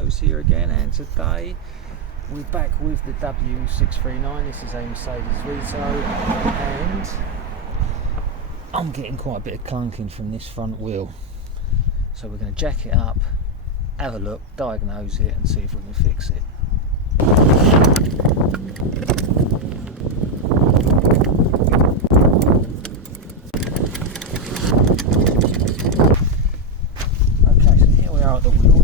Fixitfallows here again, and today we're back with the W639. This is a Mercedes Vito, and I'm getting quite a bit of clunking from this front wheel, so we're going to jack it up, have a look, diagnose it and see if we can fix it. At the wheel,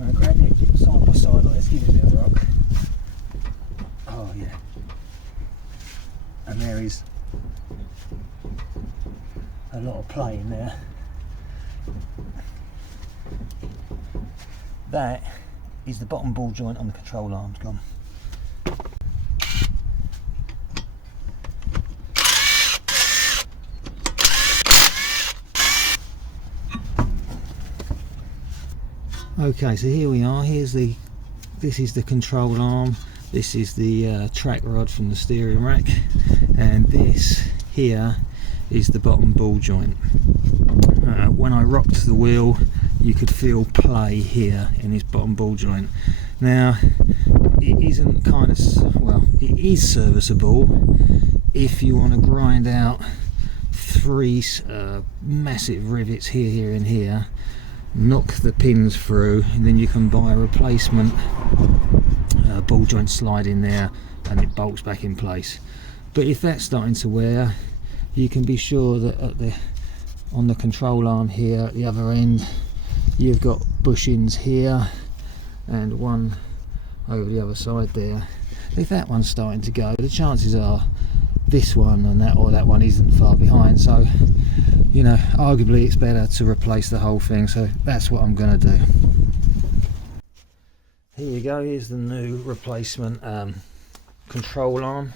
I'm going to grab it side by side, let's give it a bit of rock. Oh yeah, and there is a lot of play in there. That is the bottom ball joint on the control arms gone. Okay, so here we are. This is the control arm. This is the track rod from the steering rack, and this here is the bottom ball joint. When I rocked the wheel, you could feel play here in this bottom ball joint. Now, it isn't it is serviceable if you want to grind out three massive rivets here, and here. Knock the pins through, and then you can buy a replacement ball joint slide in there, and it bolts back in place. But if that's starting to wear, you can be sure that on the control arm here at the other end, you've got bushings here and one over the other side there. If that one's starting to go, the chances are this one and that, or that one, isn't far behind. So, you know, arguably it's better to replace the whole thing, so that's what I'm going to do. Here you go, here's the new replacement control arm.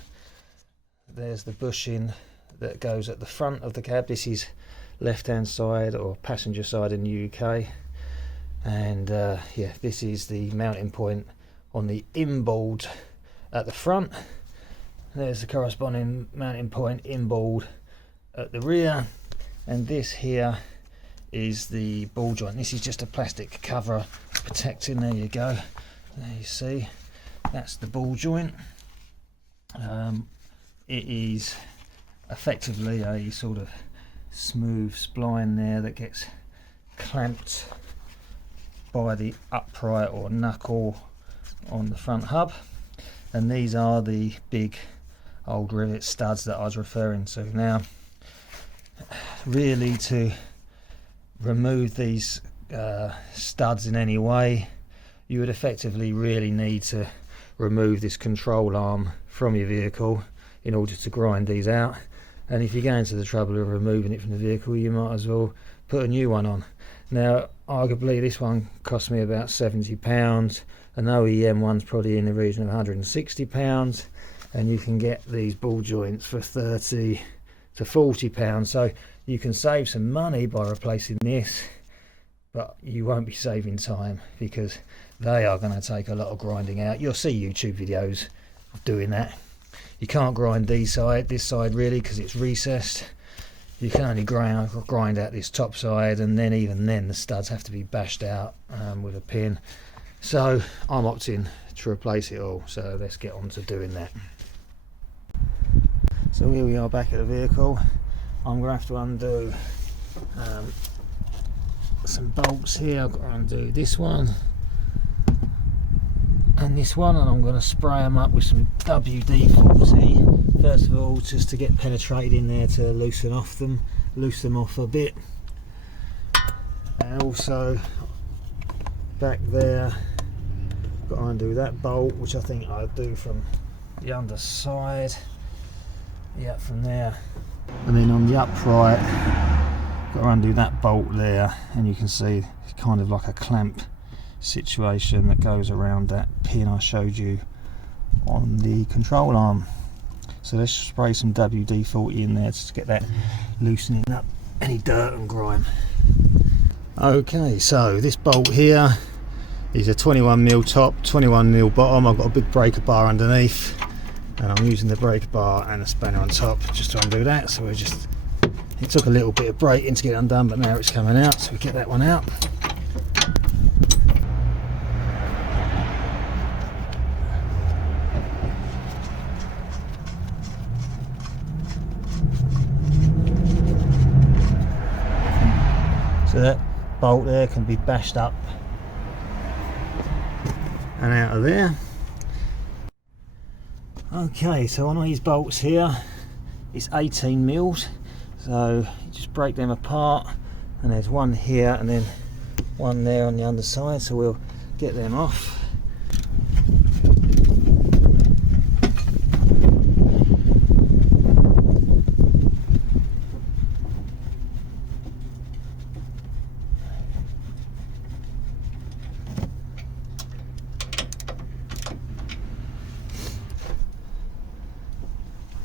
There's the bushing that goes at the front of the cab. This is left hand side or passenger side in the UK, and yeah, this is the mounting point on the inboard at the front. There's the corresponding mounting point inboard at the rear. And this here is the ball joint. This is just a plastic cover protecting. There you go. There you see. That's the ball joint. It is effectively a sort of smooth spline there that gets clamped by the upright or knuckle on the front hub. And these are the big old rivet studs that I was referring to. Now, really, to remove these studs in any way, you would effectively really need to remove this control arm from your vehicle in order to grind these out. And if you're going to the trouble of removing it from the vehicle, you might as well put a new one on. Now, arguably this one cost me about £70. An OEM one's probably in the region of £160, and you can get these ball joints for £30 to £40, so you can save some money by replacing this, but you won't be saving time because they are going to take a lot of grinding out. You'll see YouTube videos of doing that. You can't grind this side really, because it's recessed. You can only grind out this top side, and then even then the studs have to be bashed out with a pin. So I'm opting to replace it all, so let's get on to doing that. So here we are back at the vehicle. I'm going to have to undo some bolts here. I've got to undo this one and this one, and I'm going to spray them up with some WD-40 first of all, just to get penetrated in there to loosen them off a bit. And also back there, got to undo that bolt, which I think I'll do from the underside. Yeah, from there. And then on the upright, got to undo that bolt there, and you can see it's kind of like a clamp situation that goes around that pin I showed you on the control arm. So let's spray some WD-40 in there just to get that loosening up any dirt and grime. Okay, so this bolt here is a 21mm top, 21mm bottom. I've got a big breaker bar underneath, and I'm using the breaker bar and the spanner on top just to undo that. So it took a little bit of braking to get it undone, but now it's coming out, so we get that one out. bolt there can be bashed up and out of there. Okay, so on these bolts here it's 18 mils, so you just break them apart, and there's one here and then one there on the underside, so we'll get them off.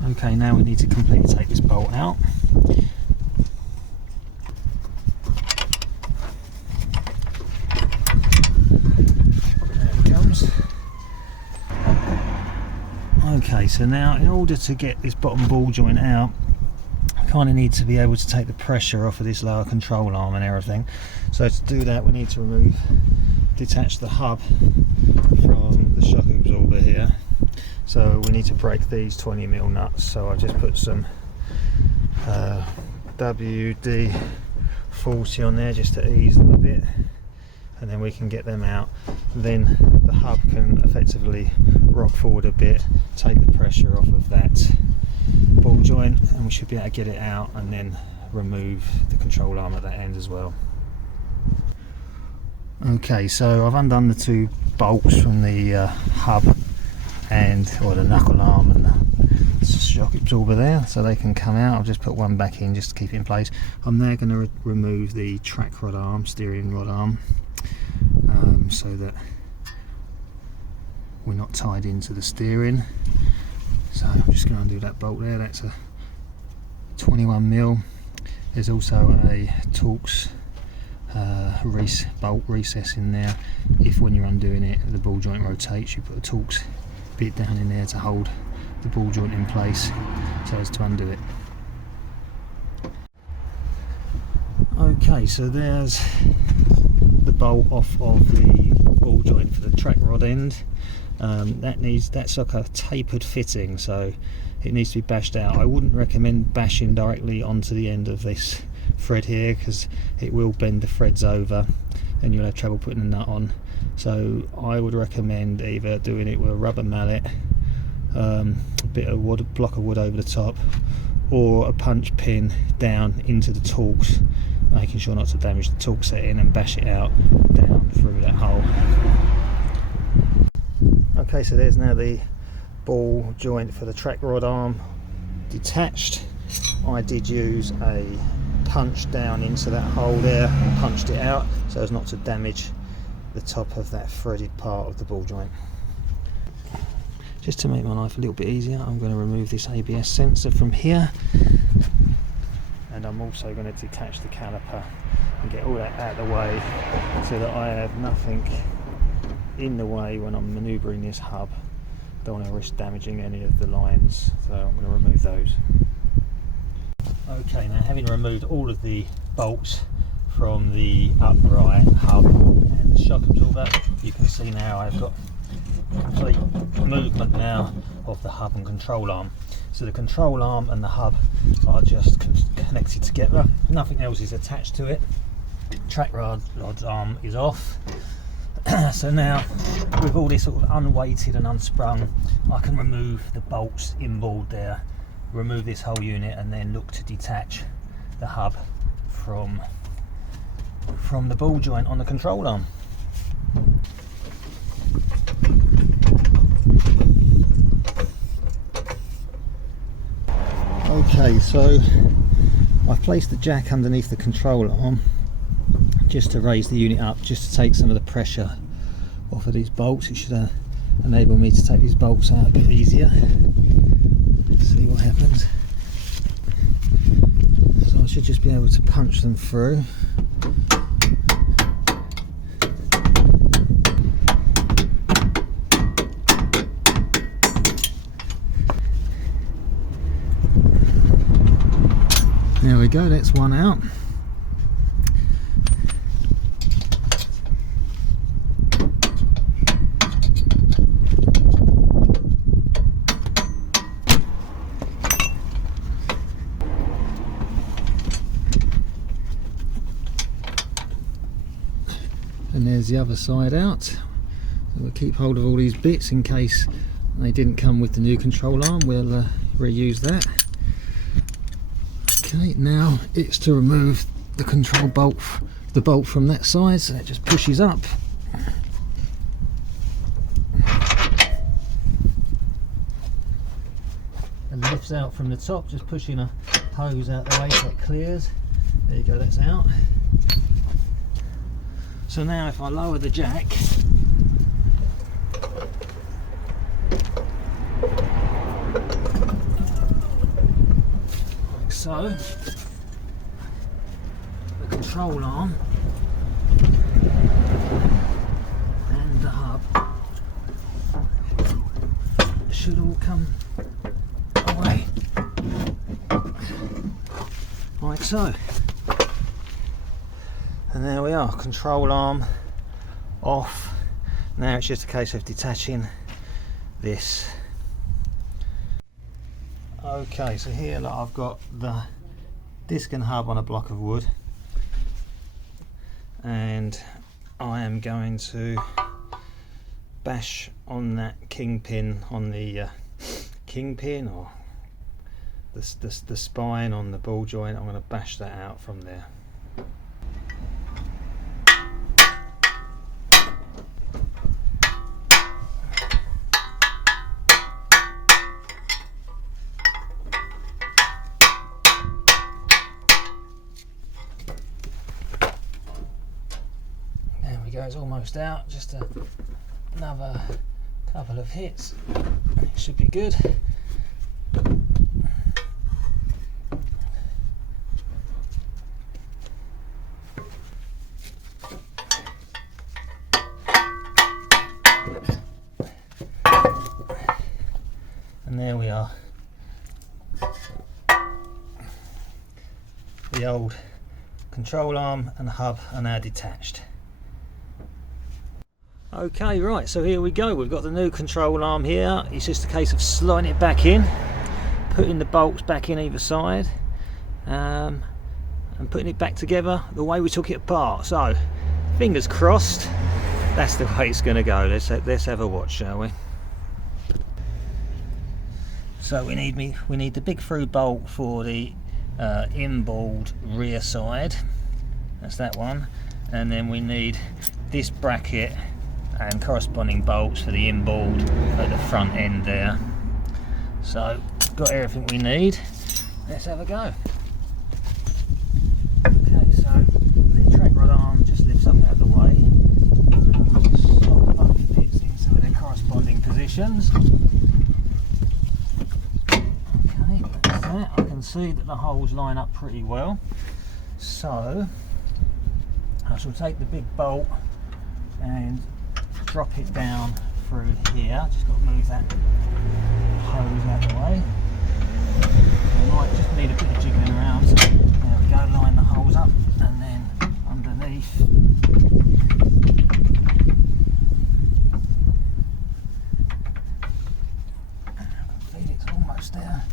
Okay, now we need to completely take this bolt out. There it comes. Okay, so now in order to get this bottom ball joint out, I kind of need to be able to take the pressure off of this lower control arm and everything. So to do that we need to detach the hub from the shock absorber here. So we need to break these 20mm nuts, so I've just put some WD-40 on there just to ease them a bit, and then we can get them out. Then the hub can effectively rock forward a bit, take the pressure off of that ball joint, and we should be able to get it out and then remove the control arm at that end as well. Okay, so I've undone the two bolts from the hub or the knuckle arm and the shock absorber there, so they can come out. I've just put one back in just to keep it in place. I'm now going to remove the track rod arm, steering rod arm, so that we're not tied into the steering. So I'm just going to undo that bolt there. That's a 21mm. There's also a Torx bolt recess in there. If when you're undoing it the ball joint rotates, you put a Torx bit down in there to hold the ball joint in place so as to undo it. Okay, so there's the bolt off of the ball joint for the track rod end. That's like a tapered fitting, so it needs to be bashed out. I wouldn't recommend bashing directly onto the end of this thread here, because it will bend the threads over and you'll have trouble putting the nut on. So I would recommend either doing it with a rubber mallet, a bit of wood, block of wood over the top, or a punch pin down into the Torx, making sure not to damage the Torx setting, and bash it out down through that hole. Okay, so there's now the ball joint for the track rod arm detached. I did use a punch down into that hole there and punched it out so as not to damage the top of that threaded part of the ball joint. Just to make my life a little bit easier, I'm going to remove this ABS sensor from here, and I'm also going to detach the caliper and get all that out of the way so that I have nothing in the way when I'm manoeuvring this hub. Don't want to risk damaging any of the lines, so I'm going to remove those. Okay, now having removed all of the bolts from the upright hub and the shock absorber, you can see now I've got complete movement now of the hub and control arm. So the control arm and the hub are just connected together, nothing else is attached to it. Track rod arm is off. So now with all this sort of unweighted and unsprung, I can remove the bolts inboard there, remove this whole unit, and then look to detach the hub from the ball joint on the control arm. Okay, so I've placed the jack underneath the control arm just to raise the unit up, just to take some of the pressure off of these bolts. It should enable me to take these bolts out a bit easier. Let's see what happens. So I should just be able to punch them through. There we go, that's one out. there's the other side out. So we'll keep hold of all these bits in case they didn't come with the new control arm. We'll reuse that. Okay, now it's to remove the control bolt, the bolt from that side, so it just pushes up. And lifts out from the top, just pushing a hose out the way so it clears. There you go, that's out. So now if I lower the jack, like so, the control arm and the hub should all come away like so. And there we are, control arm off. Now it's just a case of detaching this. Okay, so here look, I've got the disc and hub on a block of wood, and I am going to bash on that kingpin, on the kingpin or the spine on the ball joint. I'm going to bash that out from there. It's almost out, just another couple of hits, it should be good. And there we are, the old control arm and hub are now detached. Okay, right, so here we go. We've got the new control arm here. It's just a case of sliding it back in, putting the bolts back in either side, and putting it back together the way we took it apart. So, fingers crossed, that's the way it's going to go. Let's have a watch, shall we? So we need the big through bolt for the inboard rear side. That's that one, and then we need this bracket and corresponding bolts for the inboard at the front end there. So got everything we need. Let's have a go. Okay, so the track rod arm just lifts up out of the way. Slot both bits into their corresponding positions. Okay, that's that. I can see that the holes line up pretty well. So I shall take the big bolt and drop it down through here. Just got to move that hose out of the way. I might just need a bit of jiggling around. So there we go, line the holes up, and then underneath. I can feel it's almost there.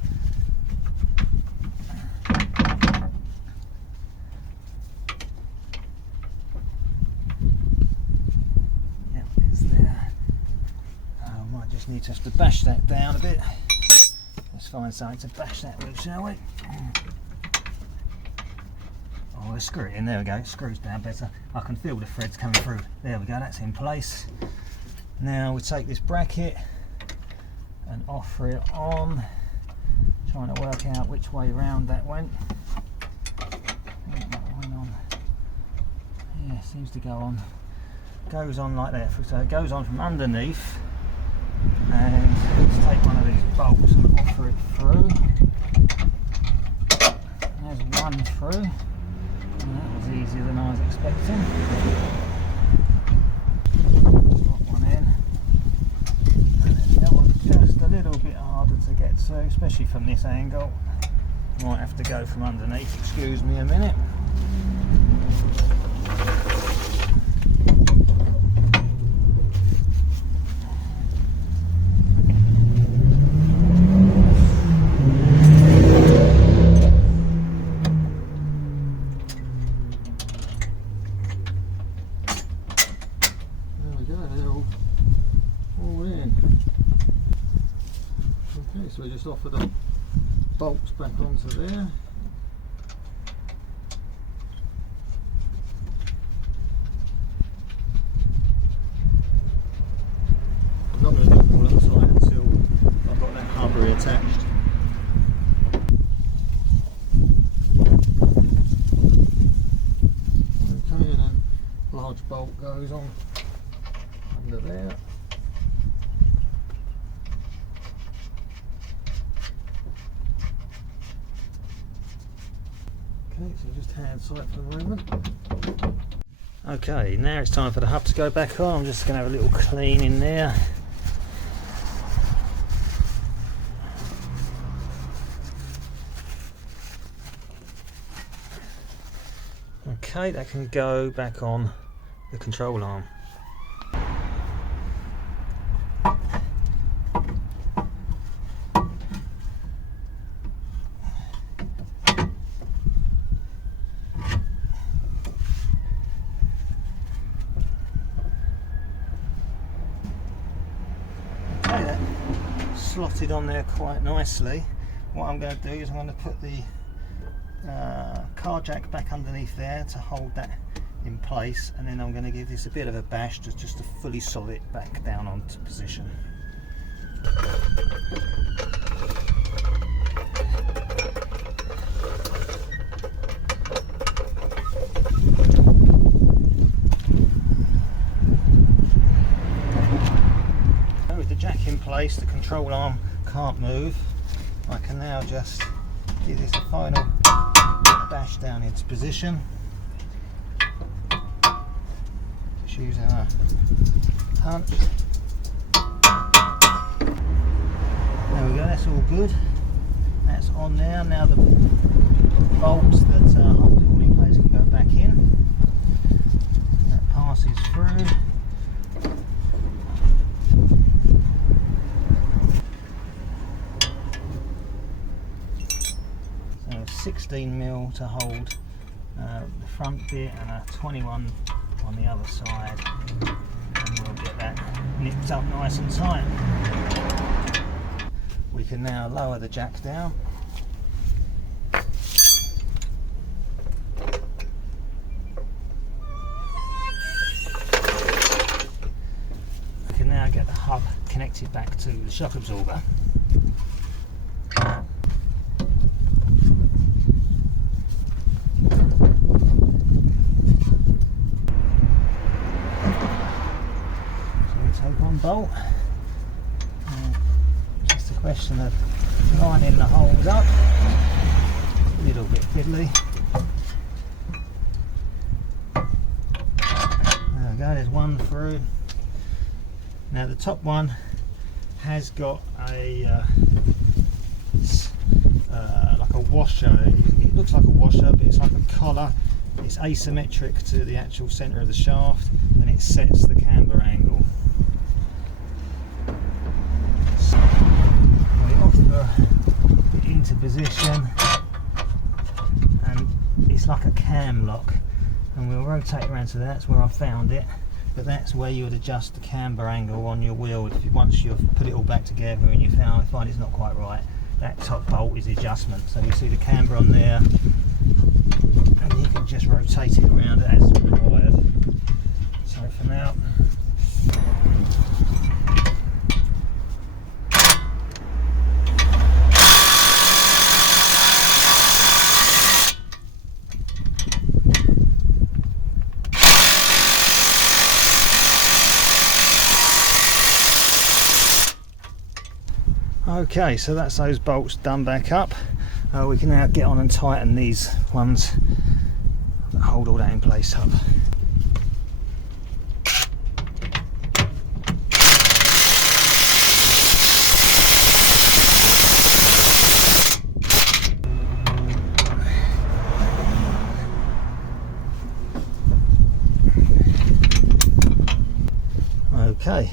Need to have to bash that down a bit. Let's find something to bash that with, shall we? Oh, let's screw it in. There we go. It screws down better. I can feel the threads coming through. There we go. That's in place. Now we take this bracket and offer it on. Trying to work out which way round that went. I think that went on. Yeah, seems to go on. Goes on like that. So it goes on from underneath. And let's take one of these bolts and offer it through. There's one through. And that was easier than I was expecting. Got one in. And then that one's just a little bit harder to get to, especially from this angle. Might have to go from underneath, excuse me a minute. we just offer the bolts back onto there. I'm not going to do it all at the time until I've got that hub reattached. Okay, and then large bolt goes on under there. Okay, so just hand sight for the moment. Okay, now it's time for the hub to go back on. I'm just going to have a little clean in there. Okay, that can go back on the control arm. Okay, that slotted on there quite nicely. What I'm going to do is I'm going to put the car jack back underneath there to hold that in place, and then I'm going to give this a bit of a bash just to fully solve it back down onto position. With the jack in place, the control arm can't move. I can now just give this a final bash down into position. Just using a punch. There we go, that's all good. That's on there. Now the bolts that hold it all in place can go back in. That passes through. So 16mm to hold the front bit and a 21 on the other side, and we'll get that nipped up nice and tight. We can now lower the jack down. We can now get the hub connected back to the shock absorber. Bolt. Just a question of lining the holes up. A little bit fiddly. There we go, there's one through. Now the top one has got a like a washer. It looks like a washer, but it's like a collar. It's asymmetric to the actual centre of the shaft, and it sets the camber angle. Into position, and it's like a cam lock, and we'll rotate around, so that's where I found it, but that's where you would adjust the camber angle on your wheel once you've put it all back together and you find it's not quite right. That top bolt is the adjustment, so you see the camber on there, and you can just rotate it around as required. So for now, okay, so that's those bolts done back up. We can now get on and tighten these ones that hold all that in place up. Okay,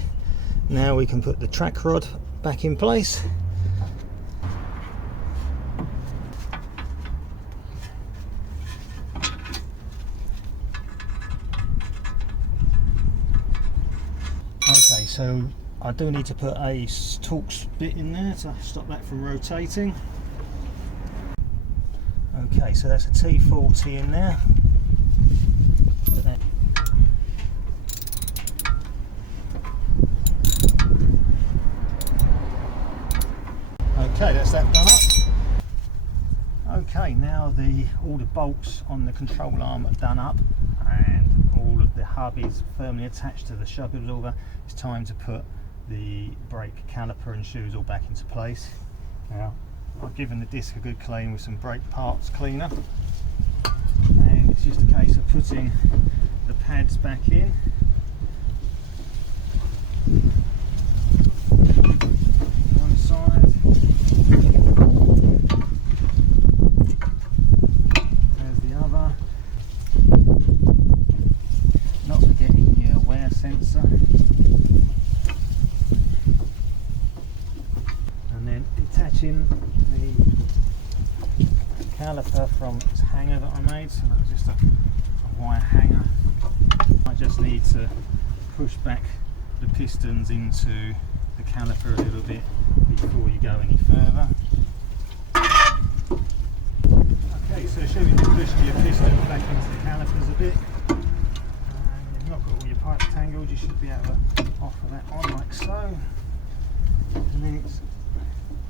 now we can put the track rod back in place. Okay, so I do need to put a Torx bit in there to stop that from rotating. Okay, so that's a T40 in there. Put that. Okay, that's that done up. Okay, now all the bolts on the control arm are done up and all of the hub is firmly attached to the shock absorber. It's time to put the brake caliper and shoes all back into place. Now, I've given the disc a good clean with some brake parts cleaner, and it's just a case of putting the pads back in. One side. There's the other. Not forgetting your wear sensor. And then detaching the caliper from its hanger that I made. So that was just a wire hanger. I just need to push back the pistons into the caliper a little bit before you go any further. Okay, so assuming you push your pistons back into the calipers a bit, and you've not got all your pipes tangled, you should be able to offer that on like so. And then it's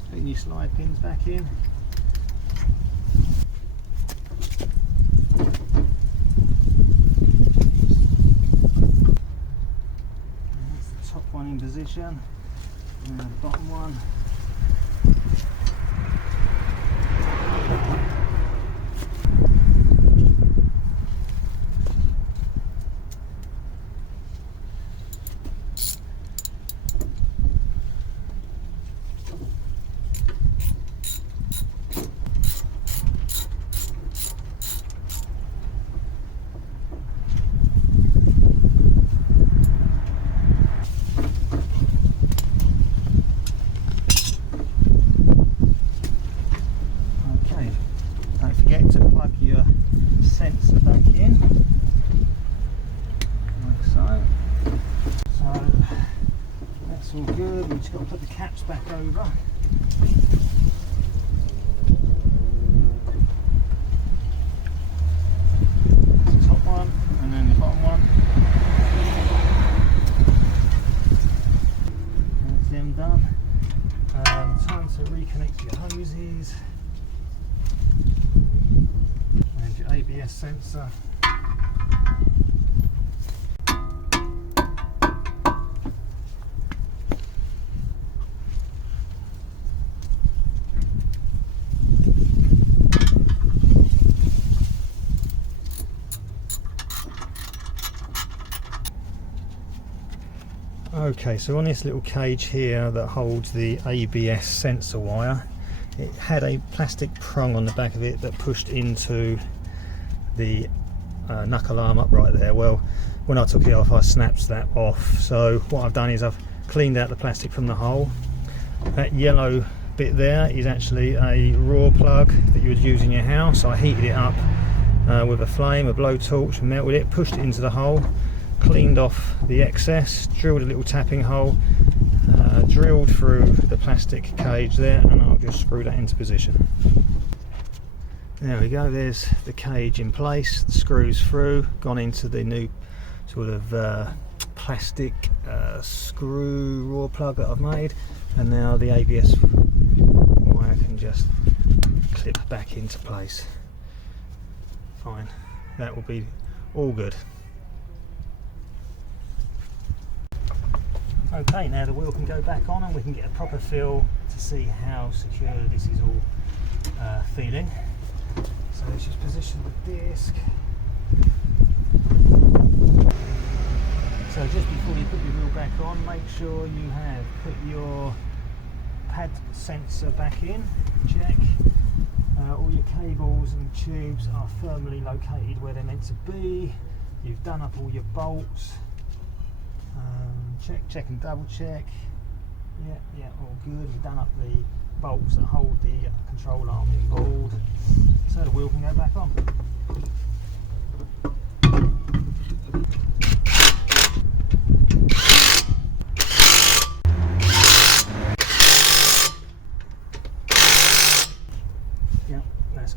putting your slide pins back in. And that's the top one in position, and then the bottom one. Sensor back in, like so. So that's all good. We've just got to put the caps back over. The top one and then the bottom one. That's them done. Time to reconnect your hoses. ABS sensor. Okay, so on this little cage here that holds the ABS sensor wire, it had a plastic prong on the back of it that pushed into the knuckle arm up right there. Well, when I took it off, I snapped that off. So what I've done is I've cleaned out the plastic from the hole. That yellow bit there is actually a raw plug that you would use in your house. I heated it up with a flame, a blowtorch, and melted it, pushed it into the hole, cleaned off the excess, drilled a little tapping hole, drilled through the plastic cage there, and I'll just screw that into position. There we go, there's the cage in place, the screws through, gone into the new sort of plastic screw raw plug that I've made, and now the ABS wire can just clip back into place. Fine, that will be all good. Okay, now the wheel can go back on and we can get a proper feel to see how secure this is all feeling. So let's just position the disc. So just before you put your wheel back on, make sure you have put your pad sensor back in. Check. All your cables and tubes are firmly located where they're meant to be. You've done up all your bolts. Check and double check. Yeah, all good. We've done up the bolts that hold the control arm in board, so the wheel can go back on.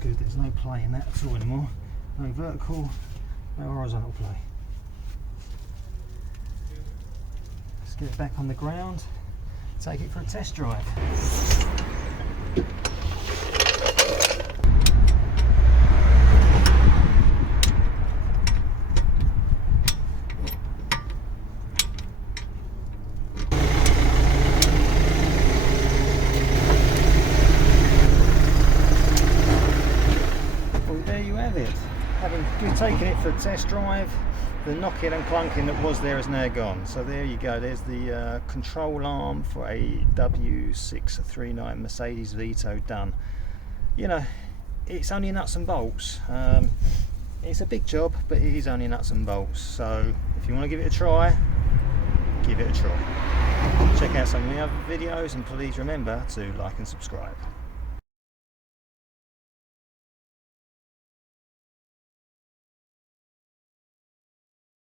good. There's no play in that at all anymore. No vertical, no horizontal play. Let's get it back on the ground, take it for a test drive. Having taken it for a test drive, the knocking and clunking that was there is now gone. So there you go, there's the control arm for a W639 Mercedes Vito done. You know, it's only nuts and bolts. It's a big job, but it is only nuts and bolts. So if you want to give it a try, give it a try. Check out some of the other videos and please remember to like and subscribe.